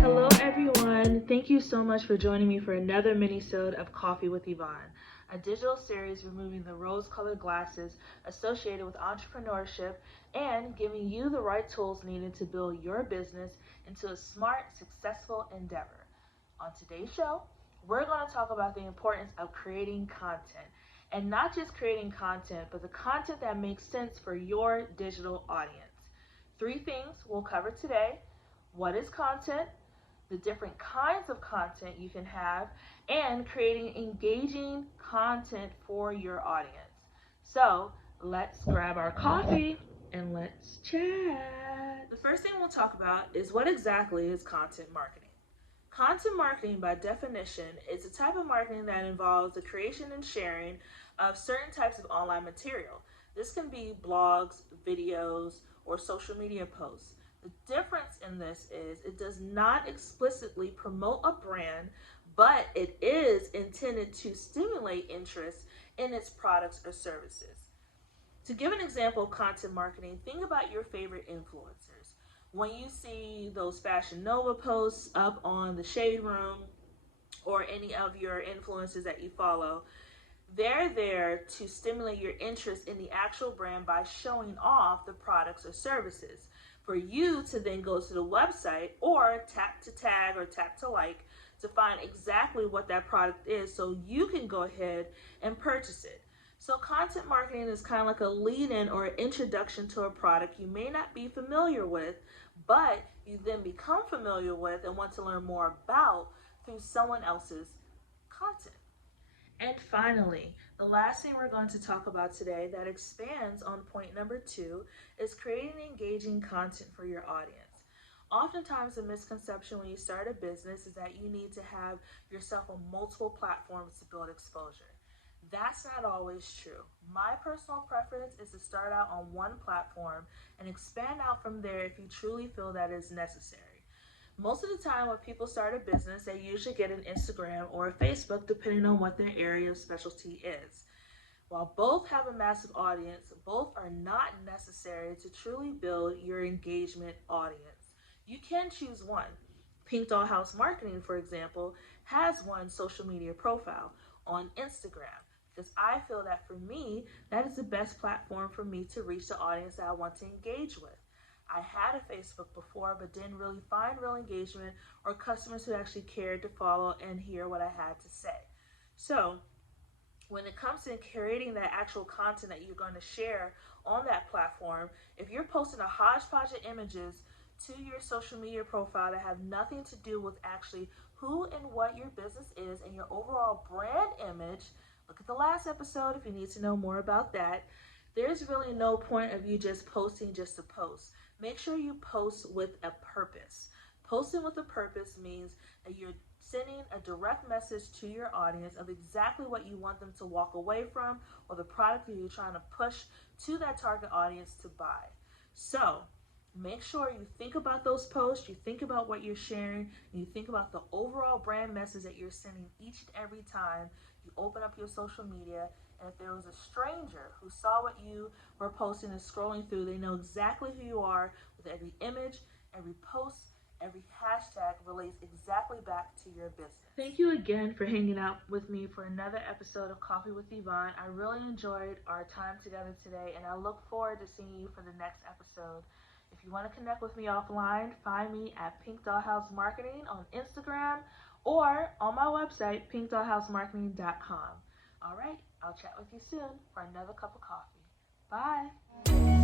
Hello everyone, thank you so much for joining me for another mini-sode of Coffee with Yvonne, a digital series removing the rose-colored glasses associated with entrepreneurship and giving you the right tools needed to build your business into a smart, successful endeavor. On today's show, we're going to talk about the importance of creating content, and not just creating content, but the content that makes sense for your digital audience. 3 things we'll cover today: what is content, the different kinds of content you can have, and creating engaging content for your audience. So let's grab our coffee and let's chat. The first thing we'll talk about is what exactly is content marketing. Content marketing, by definition, is a type of marketing that involves the creation and sharing of certain types of online material. This can be blogs, videos, or social media posts. The difference in this is it does not explicitly promote a brand, but it is intended to stimulate interest in its products or services. To give an example of content marketing, think about your favorite influencers. When you see those Fashion Nova posts up on the Shade Room or any of your influencers that you follow, they're there to stimulate your interest in the actual brand by showing off the products or services. For you to then go to the website or tap to tag or tap to like to find exactly what that product is so you can go ahead and purchase it. So content marketing is kind of like a lead-in or an introduction to a product you may not be familiar with, but you then become familiar with and want to learn more about through someone else's content. And finally, the last thing we're going to talk about today that expands on point number 2 is creating engaging content for your audience. Oftentimes, the misconception when you start a business is that you need to have yourself on multiple platforms to build exposure. That's not always true. My personal preference is to start out on one platform and expand out from there if you truly feel that is necessary. Most of the time when people start a business, they usually get an Instagram or a Facebook depending on what their area of specialty is. While both have a massive audience, both are not necessary to truly build your engagement audience. You can choose one. PinkDollhouseMarketing, for example, has one social media profile on Instagram because I feel that for me, that is the best platform for me to reach the audience that I want to engage with. I had a Facebook before, but didn't really find real engagement or customers who actually cared to follow and hear what I had to say. So when it comes to creating that actual content that you're going to share on that platform, if you're posting a hodgepodge of images to your social media profile that have nothing to do with actually who and what your business is and your overall brand image, look at the last episode if you need to know more about that. There's really no point of you just posting just to post. Make sure you post with a purpose. Posting with a purpose means that you're sending a direct message to your audience of exactly what you want them to walk away from or the product that you're trying to push to that target audience to buy. So make sure you think about those posts, you think about what you're sharing, and you think about the overall brand message that you're sending each and every time you open up your social media. And if there was a stranger who saw what you were posting and scrolling through, they know exactly who you are with every image, every post, every hashtag relates exactly back to your business. Thank you again for hanging out with me for another episode of Coffee with Yvonne. I really enjoyed our time together today, and I look forward to seeing you for the next episode. If you want to connect with me offline, find me at PinkDollhouseMarketing on Instagram or on my website, PinkDollhouseMarketing.com. All right, I'll chat with you soon for another cup of coffee. Bye.